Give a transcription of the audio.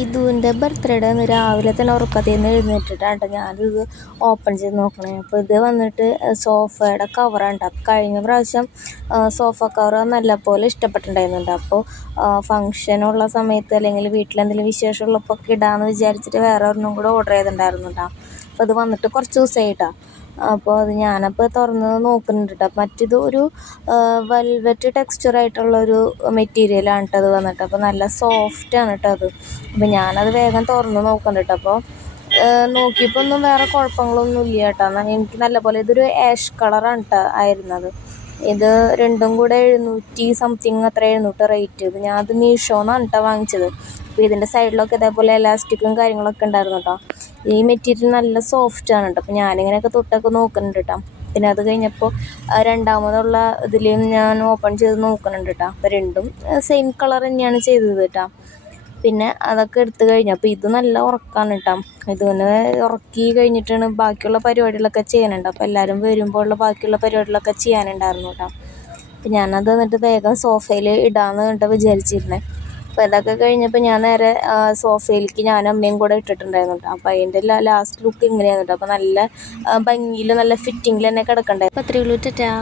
ഇതുവിൻ്റെ birthday അന്ന് രാവിലെ തന്നെ ഉറക്കത്തിൽ നിന്ന് എഴുന്നേറ്റിട്ടാണ് ഞാനിത് ഓപ്പൺ ചെയ്ത് നോക്കണേ. അപ്പോൾ ഇത് വന്നിട്ട് സോഫയുടെ കവറാണ് കേട്ടോ. കഴിഞ്ഞ പ്രാവശ്യം സോഫ കവർ നല്ലപോലെ ഇഷ്ടപ്പെട്ടിട്ടുണ്ടായിരുന്നുണ്ട്. അപ്പോൾ ഫങ്ഷനുള്ള സമയത്ത് അല്ലെങ്കിൽ വീട്ടിലെന്തെങ്കിലും വിശേഷമുള്ളപ്പോൾ ഒക്കെ ഇടാമെന്ന് വിചാരിച്ചിട്ട് വേറെ ഒരെണ്ണം കൂടെ ഓർഡർ ചെയ്തിട്ടുണ്ടായിരുന്നു കേട്ടോ. അപ്പോൾ അത് വന്നിട്ട് കുറച്ച് ദിവസമായിട്ടാണ്. അപ്പോൾ അത് ഞാനപ്പോൾ തുറന്ന് നോക്കുന്നുണ്ട് കേട്ടോ. മറ്റിത് ഒരു വെൽവെറ്റ് ടെക്സ്ചറായിട്ടുള്ളൊരു മെറ്റീരിയലാണ് കേട്ടോ അത് വന്നിട്ട്. അപ്പോൾ നല്ല സോഫ്റ്റാണ് കേട്ടോ അത്. അപ്പോൾ ഞാനത് വേഗം തുറന്ന് നോക്കുന്നുണ്ട് കേട്ടോ. അപ്പോൾ നോക്കിയപ്പോൾ ഒന്നും വേറെ കുഴപ്പങ്ങളൊന്നും ഇല്ല കേട്ടോ. എന്നാൽ എനിക്ക് നല്ലപോലെ ഇതൊരു ആഷ് കളറാണ് കേട്ടോ ആയിരുന്നത്. ഇത് രണ്ടും കൂടെ 700 സംതിങ് അത്ര 700 റേറ്റ്. ഇത് ഞാനത് മീഷോന്നാണ് കേട്ടോ വാങ്ങിച്ചത്. അപ്പോൾ ഇതിൻ്റെ സൈഡിലൊക്കെ ഇതേപോലെ എലാസ്റ്റിക്കും കാര്യങ്ങളൊക്കെ ഉണ്ടായിരുന്നു കേട്ടോ. ഈ മെറ്റീരിയൽ നല്ല സോഫ്റ്റാണ് കേട്ടോ. അപ്പോൾ ഞാനിങ്ങനെയൊക്കെ തൊട്ടൊക്കെ നോക്കുന്നുണ്ട് കേട്ടോ. പിന്നെ അത് കഴിഞ്ഞപ്പോൾ രണ്ടാമതുള്ള ഇതിലും ഞാൻ ഓപ്പൺ ചെയ്ത് നോക്കുന്നുണ്ട് കേട്ടോ. അപ്പോൾ രണ്ടും സെയിം കളർ തന്നെയാണ് ചെയ്തത് കേട്ടോ. പിന്നെ അതൊക്കെ എടുത്തു കഴിഞ്ഞപ്പോൾ ഇത് നല്ല ഉറക്കമാണ് കേട്ടോ. ഇതിനെ ഉറക്കി കഴിഞ്ഞിട്ടാണ് ബാക്കിയുള്ള പരിപാടികളൊക്കെ ചെയ്യാനുണ്ട്. അപ്പോൾ എല്ലാവരും വരുമ്പോൾ ഉള്ള ബാക്കിയുള്ള പരിപാടികളൊക്കെ ചെയ്യാനുണ്ടായിരുന്നു കേട്ടോ. അപ്പോൾ ഞാനത് എന്നിട്ട് വേഗം സോഫയിൽ ഇടാമെന്ന് കണ്ടിട്ട് വിചാരിച്ചിരുന്നത്. അപ്പോൾ ഇതൊക്കെ കഴിഞ്ഞപ്പോൾ ഞാൻ നേരെ സോഫയിലേക്ക് ഞാനും അമ്മയും കൂടെ ഇട്ടിട്ടുണ്ടായിരുന്നു കേട്ടോ. അപ്പോൾ അതിൻ്റെ ലാസ്റ്റ് ലുക്ക് ഇങ്ങനെയായിരുന്നു കേട്ടോ. അപ്പോൾ നല്ല ഭംഗിയിൽ നല്ല ഫിറ്റിങ്ങിൽ തന്നെ കിടക്കണ്ടായിരുന്നു. അപ്പോൾ 3 ടാറ്റാ.